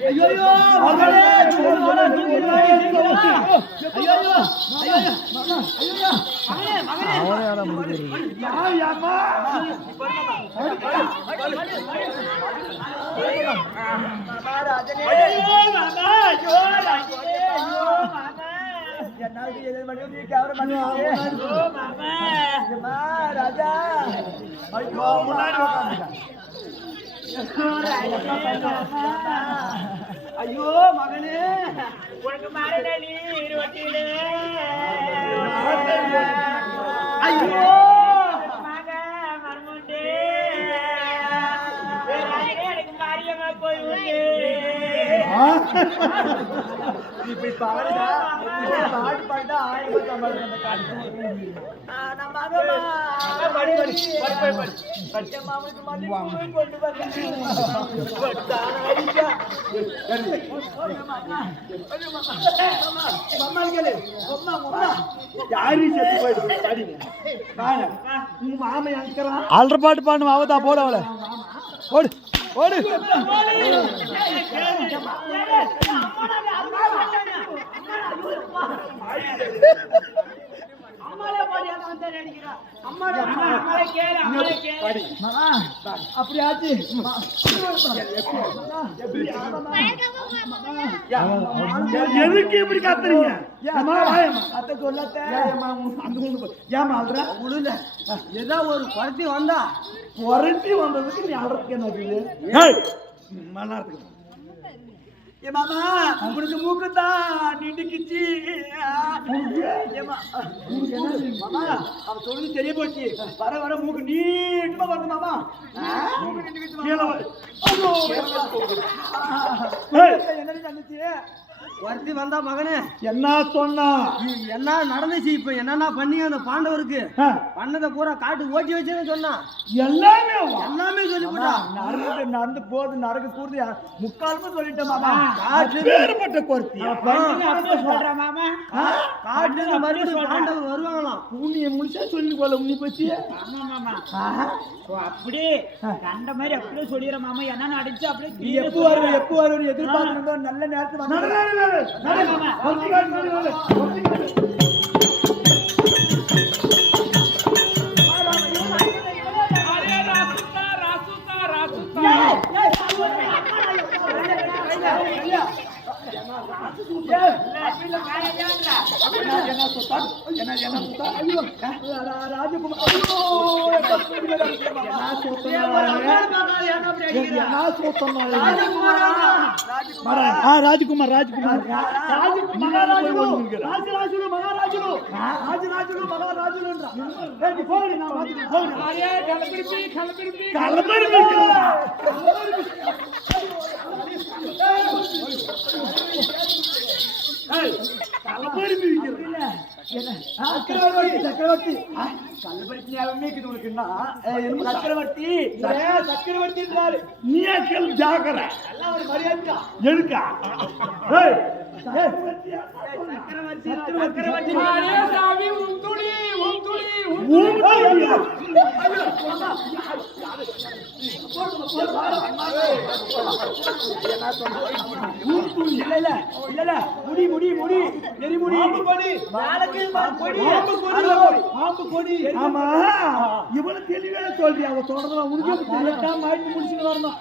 ஐயோ மகனே சோறு தூக்கிட்டு ஐயோ ஐயோ ஐயோ மகனே மகனே அவரேடா முடிஞ்சு யாமா மகாராஜனே ஐயோ மாமா ஐயோ ராஜனே ஐயோ மாமா என்னால எதை மணியும் நீ கேவர பண்ணுங்க ஐயோ மாமா அம்மா ராஜா ஐயோ முன்னாடி உட்காருங்க ஐயோ மகனே உனக்கு மாறடலி ரொட்டிலே ஐயோ மக மர்முண்டே வேறானே எனக்கு மாரியமா போய் உண்டே இப்படி பாடுடா பாடு பாடுடா ஆயிரம் சம்பளம் அந்த காட்டு நான் மகமா படி படி படி படி படி மாமனுக்கு மல்லி கொண்டு அல்ற பாட்டு பாடு அவதா போட அவளை ஓடு ஓடு அப்படியாச்சு எதுக்கு இப்படி காத்துறீங்க அத்தை சொல்லத்த ஏமா அல்ற முழுல ஏதோ ஒரு குறைச்சி வந்தா குறைச்சி வந்ததுக்கு நீ அல்றதுக்கு என்ன மன்னார்த்துக்கு ஏ மாமா உனக்கு மூக்குதான் நின்றுக்கிச்சு மாமா அவன் சொல்லுது தெரிய போச்சு வர வர மூக்கு நீட்டமா வருது மாமா மூக்கு நின்றுக்கிச்சு என்னடி தந்துச்சு ஒருத்தி வந்தா மகனே என்ன சொன்னா என்ன நடந்துச்சு இப்ப என்னன்னா பண்ணி அந்த பாண்டவருக்கு பண்ணதை பூரா காட்டு ஓட்டி வச்சுன்னு சொன்னா எல்லாமே எல்லாமே சொல்லிவிட்டா நடந்து நடந்து போது நடக்க கூடுது முக்காலுமே சொல்லிட்டேன் மாமா காட்டுப்பட்ட கோர்த்தி சொல்ற மாமா காட்டுல மறுபடியும் பாண்டவர் வருவாங்களாம் உன்னைய முழுசா சொல்லி போல உன்னை பத்தி ஆமா மாமா அப்படி கண்ட மாதிரி அப்படியே சொல்லிடுற மாமா என்ன நடந்துச்சு அப்படியே எப்போ வருவது எதிர்பார்த்து நல்ல நேரத்துல ராஜ்குமார் ராஜ்குமார் ராஜராஜுలు మహారాజులు రాజరాజులు మహారాజులు చక్రవర్తి కళ్ళబడి చక్రవర్తి చక్రవర్తి நீ ஜாக்கிர மரியாதை எடுக்கா చక్రవర్తి முடி முடி முடி எரிமுடி ஆமா இவனை தெளிவே சொல்றியா அவ சொல்றதா உனக்கு முடிச்சுட்டு வரணும்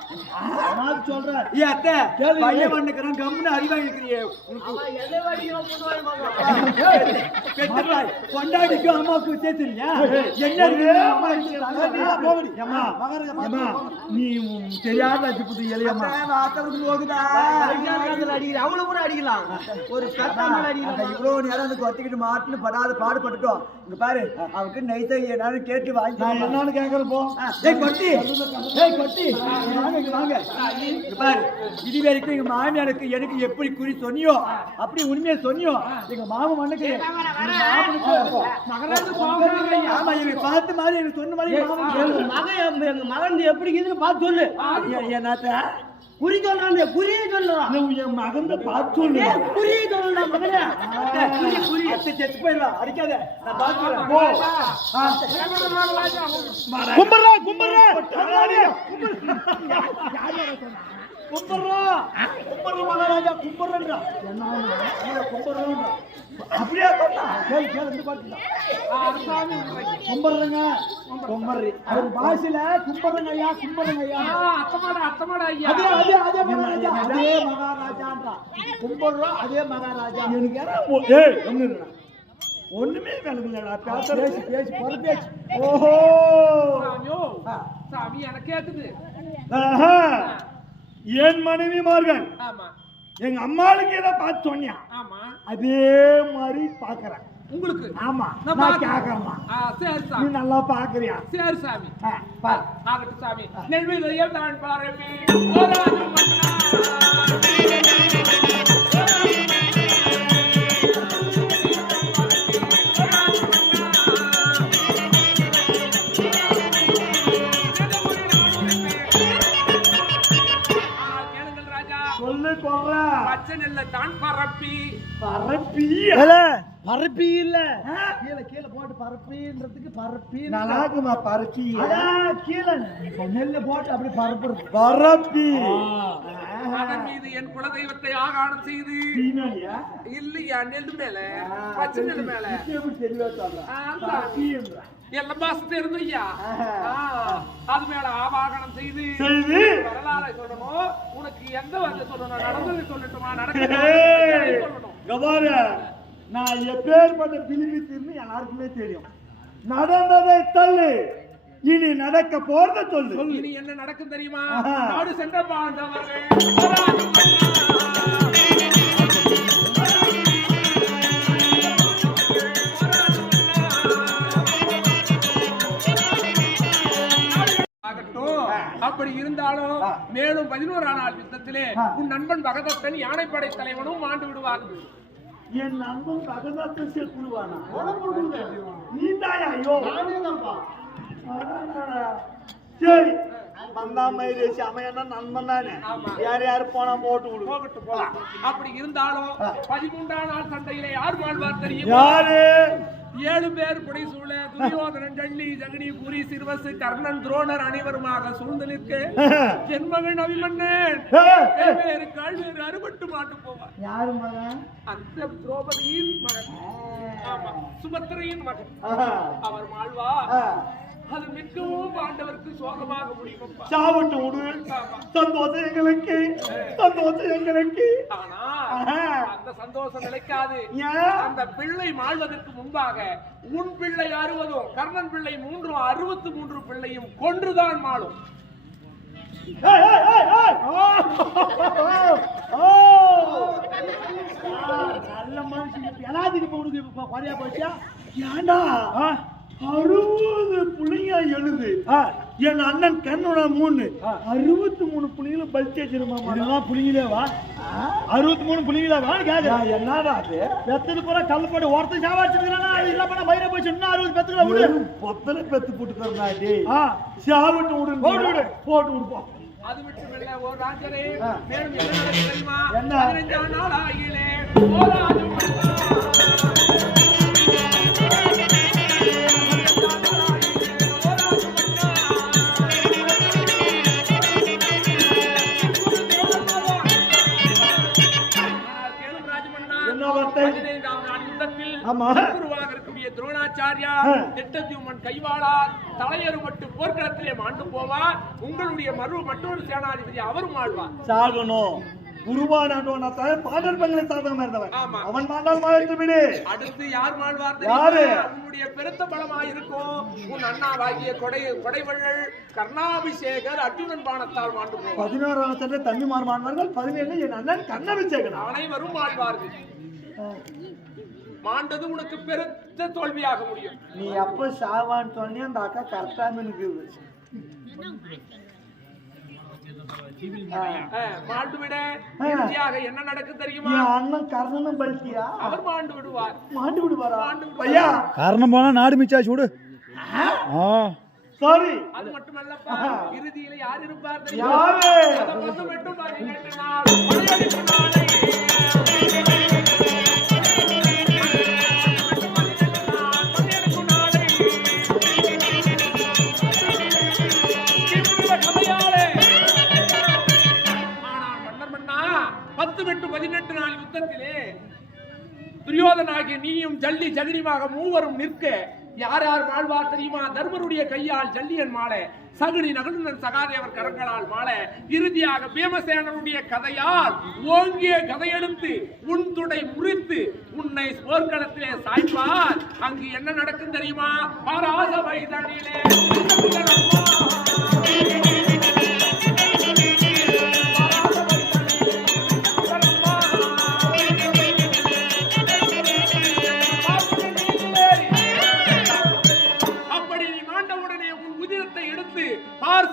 சொல்ற அத்தை பையன் பண்ணுக்கிறேன் கம்முன்னு அறிவாங்க இருக்கிறியே கொண்டாடிக்கும் அம்மாவுக்கு வித்தியாசம் என்ன நீ தெரியாத அடிப்புது இளையம்மா அவ்வளவு கூட அடிக்கலாம் ஒரு இவ்வளவு நேரம் அந்த கொத்திக்கிட்டு மாட்டுன்னு படாத பாடுபட்டுட்டோம் இங்க பாரு அவருக்கு நைத்த என்னன்னு கேட்டு வாங்கி என்னன்னு கேட்கறப்போ கொட்டி கொட்டி வாங்க பாரு இது வரைக்கும் எங்க மாமியாருக்கு எனக்கு எப்படி குறி சொன்னியோ அப்படி உண்மையை சொன்னியோ எங்க மாமன் மண்ணுக்கு ஆமா எங்க பார்த்த மாதிரி எனக்கு சொன்ன மாதிரி எங்க மகன் எப்படி இதுன்னு பார்த்து சொல்லு என்னத்த குறி சொல்றாங்க குறியே சொல்றான் என் மகன் பார்த்து சொல்லு குறியே சொல்றான் மகனே குறி செத்து போயிடலாம் அடிக்காத நான் பார்த்துக்கிறேன் கும்பர்ரா கும்பர்ரா கும்பர்ரா கும்பிடுறா என்ன கும்பிடுறா அப்படியே சொன்னா கேளு கேளு இந்த பாட்டு கும்பிடுறங்க கும்பிடுறி அவர் பாஷையில கும்பிடுறங்க ஐயா கும்பிடுறங்க ஐயா அதே அதே அதே மகாராஜா அதே மகாராஜான்றா கும்பிடுறோம் அதே மகாராஜா எனக்கு ஒண்ணு ஒண்ணுமே கணக்குலடா பேசி பேசி பொறு பேச்சு ஓஹோ சாமி எனக்கு கேக்குது என் மனைவிமார்கள் ஆமா எங்க அம்மாளுக்கு ஏதோ பார்த்து சொன்னியா ஆமா அதே மாதிரி பாக்குறேன் உங்களுக்கு ஆமா நான் நான் கேக்குறேம்மா சரி நீ சாமி நல்லா பாக்குறியா சரி சாமி பாரு ஆகட்டும் சாமி நெல்விலையில் தான் பாரம்பி போராது சொல்லு கொல்ற பச்சை நெல்ல தான் பரப்பி பரப்பி பரப்பி இல்ல கீழே கீழே போட்டு பரப்பின்றதுக்கு பரப்பி நல்லாக்குமா பரப்பி கீழே நெல்ல போட்டு அப்படி பரப்புறது பரப்பி அதன் மீது என் குலதெய்வத்தை ஆகாரம் செய்து இல்லையா நெல் மேல பச்சை நெல் மேல எல்லாம் மாசத்து இருந்தையா அது மேல ஆவாகனம் செய்து வரலாறை சொல்லணும் உனக்கு எந்த வந்து சொல்லணும் நடந்தது சொல்லட்டுமா நடக்க சொல்லணும் நான் எப்பேற்பட்ட பிலிமித்தின்னு யாருக்குமே தெரியும் நடந்ததை தள்ளு இனி நடக்க போறத சொல்லு இனி என்ன நடக்கும் தெரியுமா நாடு சென்ற பாண்டவர்கள் அப்படி இருந்தாலும் மேலும் 11ஆம் நாள் யுத்தத்திலே உன் நண்பன் பகதத்தன் யானைப்படை தலைவனும் மாண்டு விடுவார்கள் என் நண்பன் பகதத்தை சேர்த்துடுவானா நீதாயா ஐயோ சரி மந்தாமயிலேசி அமையன்னா நண்பன் தானே யார் யாரு போனா போட்டு போலாம் அப்படி இருந்தாலும் 13ஆம் நாள் சண்டையிலே யார் வாழ்வார் தெரியும் யாரு 7 பேர் புடைசூழ துரியோதனன் ஜல்லி ஜெகனி புரி சிறுவசு கர்ணன் துரோணர் அனைவருமாக சூழ்ந்து நிற்க என் மகன் அபிமன்னன் வேறு கால்வேறு அறுபட்டு மாட்டு போவார் யாரு மகன் அந்த திரௌபதியின் மகன் ஆமா சுபத்திரையின் மகன் அவர் வாழ்வா அது மிகவும் பாண்டவருக்கு சோகமாக முடியும் சாவட்டு விடு சந்தோஷம் எங்களுக்கு ஆனா அந்த சந்தோஷம் நிலைக்காது அந்த பிள்ளை மாழ்வதற்கு முன்பாக உன் பிள்ளை 60 கர்ணன் பிள்ளை 63 பிள்ளையும் கொன்றுதான் மாளும் நல்ல மனுஷன் எல்லாத்துக்கு போடுது குறையா போச்சா ஏண்டா 60 புள்ளைங்க எழுது என் அண்ணன் கண்ணோட 3 63 புள்ளிகளும் பல்ட்டி வச்சிருமா புள்ளிங்களேவா 63 புள்ளிங்களேவா கேக்குறா என்னடா அது பெத்தது பூரா கல் போட்டு ஒருத்தர் சாவாச்சிருக்கானா இல்ல பண்ண மயிரை போய் இன்னும் 60 பெத்துக்கல விடு பொத்தல பெத்து போட்டுக்கறனா டேய் சாவட்டு விடு போட்டு விடுப்போம் அது மட்டுமல்ல ஓ ராஜரே மேலும் என்ன நடக்கும் தெரியுமா 15ஆம் நாள் ஆகிலே போராது துரோணாச்சாரியா திட்டத்யுமன் கைவாளால் தலையறுபட்டு போர்க்களத்திலே மாண்டு போவார் உங்களுடைய மற்றொரு சேனாதிபதி அவரும் ஆழ்வார் சாகணும் அவன் மாண்டால் மாறிட்டு விடு அடுத்து யார் மாழ்வார் யாரு உன்னுடைய பெருத்த பலமா இருக்கும் உன் அண்ணாவாகிய கொடைவள்ளல் கர்ணாபிஷேகர் அர்ஜுனன் பாணத்தால் மாண்டு போவார் 16ஆம் சண்டை தம்பிமார் மாண்டார்கள் 17 என் அண்ணன் கர்ணாபிஷேகன் அனைவரும் மாழ்வார்கள் மாண்டது உனக்கு பெருத்த தோல்வியாக முடியும் நீ எப்ப சாவான்னு சொன்னே அந்த அக்கா கரெக்டா இருக்குது மாண்டு விட இறுதியாக என்ன நடக்கும் தெரியுமா அண்ணன் கர்ணனும் பல்ட்டியா அவர் மாண்டு விடுவாரா ஐயா கர்ணம் போனா நாடு மிச்சாச்சு விடு சாரி அது மட்டுமல்லப்பா இறுதியில யார் இருப்பார் தெரியுமா அதை மட்டும் மட்டும் பாருங்க 10-18 நாள் யுத்தத்திலே துரியோதனாகிய நீயும் ஜல்லி ஜகனிமாக மூவரும் நிற்க யார் யார் வாழ்வார் தெரியுமா? தர்மருடைய கையால் ஜல்லியன் மாலை, சகுனி நகுலன் சகாதேவர் கரங்களால் மாலை, இறுதியாக பீமசேனனுடைய கதையால் ஓங்கிய கதையெடுத்து உன் துடை முறித்து உன்னை போர்க்களத்திலே சாய்ப்பார். அங்கு என்ன நடக்கும் தெரியுமா? பாராச வைதனிலே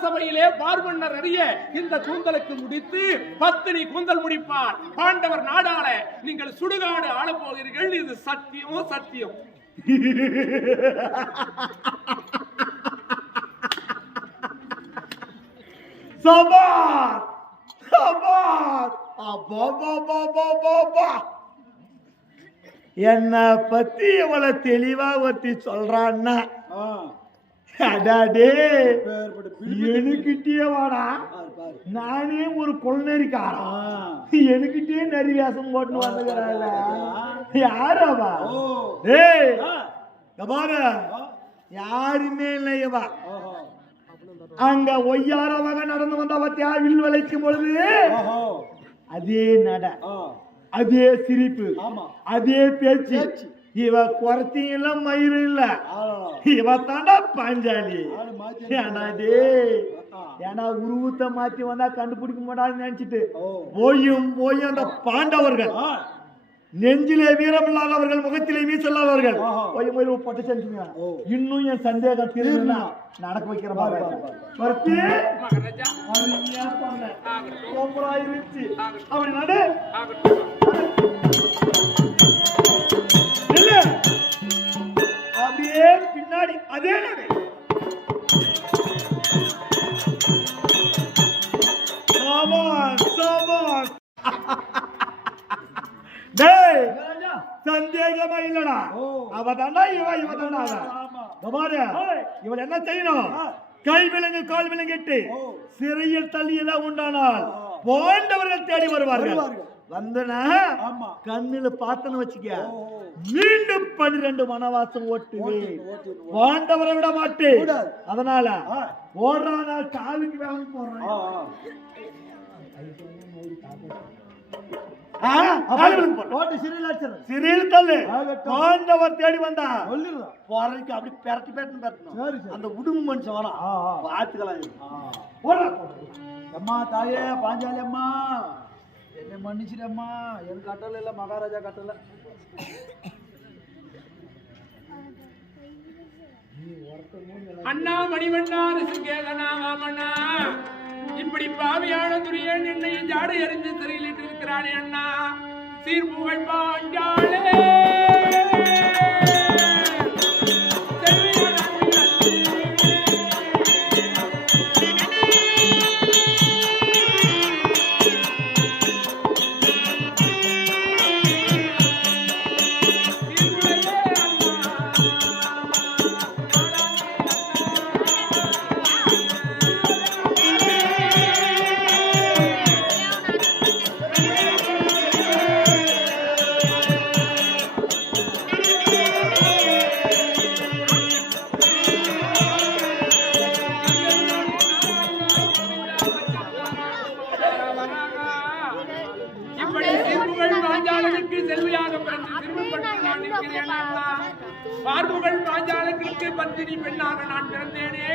சபையிலே பார்மன்னர் அறிய இந்த கூந்தலுக்கு முடித்து பத்தினி கூந்தல் முடிப்பார். பாண்டவர் நாடாள நீங்கள் சுடுகாடு ஆள போகிறீர்கள். இது சத்தியமோ சத்தியம். சபார் சபார் என்ன பத்தி எவ்வளவு தெளிவா ஒருத்தி சொல்றான்னா, எனக்கிட்டே வாடா, நானே ஒரு கொள்நெறிக்காரன், எனக்கிட்டே நெறி வேஷம் போட்டு வந்துக்கிறாள். யாரவா? பாரு, யாருமே இல்லையவா. அங்க ஒய்யாரமாக நடந்து வந்த பத்தியா வில் விளைக்கும் பொழுது அதே நட, அதே சிரிப்பு, அதே பேச்சு. இவ குறைச்சிங்கள மயிறு இல்ல, இவ தாண்டா பாஞ்சாலி. ஏன்னா உருவத்தை மாத்தி வந்தா கண்டுபிடிக்க மாட்டான்னு நினைச்சிட்டு போயும் போய் அந்த பாண்டவர்கள் நெஞ்சிலே வீரம் இல்லாதவர்கள், முகத்திலே வீசல்லாதவர்கள் போய் போய் பட்டு செஞ்சுங்க. இன்னும் என் சந்தேகம் திரும்பினா நடக்க வைக்கிற மாதிரி இருந்துச்சு. அப்படி நடு அப்படியே பின்னாடி அதே நடு. சந்தேகமா இல்லடா, அவ தாண்டா இவ தாண்டா. இவள் என்ன செய்யணும்? கை விலங்கு கால் விலங்கிட்டு சிறையில் தள்ளியதான் உண்டானால் போன்றவர்கள் தேடி வருவார்கள். வந்தனா கண்ணுல பார்த்தன்னு வச்சுக்க, மீண்டும் 12 வனவாசம் ஓட்டுவேன். பாண்டவரை விட மாட்டேன். அதனால ஓடுறான், காலுக்கு வேலை போடுறேன். பாண்டவர் தேடி வந்தா போறதுக்கு அப்படி பெரட்டி பெரட்டணும். அந்த உடும்பு மனுஷன் வரும், பார்த்துக்கலாம். அம்மா தாயே பாஞ்சாலி அம்மா, என்ன மன்னிச்சிடம்மா. என் கட்டல இல்ல, மகாராஜா கட்டல. அண்ணா மணிவண்ணா ரிசுகேதனா வாமண்ணா, இப்படி பாவியான துரியன் என்னை ஜாடை எறிந்து சிறையிலிட்டு இருக்கிறானே அண்ணா. சீர்புகழ் பாஞ்சாலே பார்முகள் பாஞ்சாலத்திற்கு பத்தினி பெண்ணாக நான் பிறந்தேனே.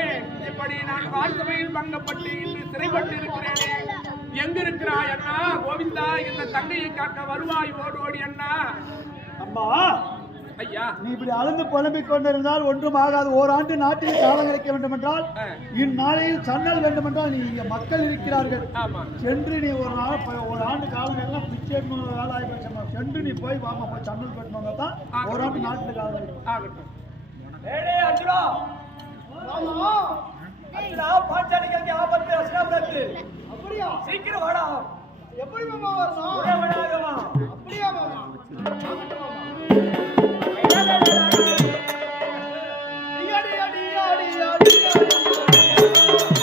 இப்படி நான் வாசமையில் பங்கப்பட்டு இன்று சிறைப்பட்டு இருக்கிறேனே. எங்க இருக்கிறாய் அண்ணா? கோவிந்தா, இந்த தங்கையை காக்க வருவாய் ஓடோடி அண்ணா. அம்மா ஐயா, நீ இப்படி அழுந்து புலம்பிக் கொண்டிருந்தால் ஒன்றும் ஆகாது. ஓராண்டு நாட்டில் காலம் கிடைக்க வேண்டும் என்றால், இந்நாளையில் சன்னல் வேண்டும் என்றால், நீ இங்க மக்கள் இருக்கிறார்கள். சென்று நீ ஒரு ஆண்டு காலம் எல்லாம் பிச்சை வேலை ஆகிப்போச்சம்மா. சென்று நீ போய் வாமா, போய் சன்னல் கட்டணும் தான் ஓராண்டு நாட்டில் காலம் ஆகட்டும். பாஞ்சாலிக்கு ஆபத்து. அப்படியா? சீக்கிரம் வாடா. எப்படி வரணும்?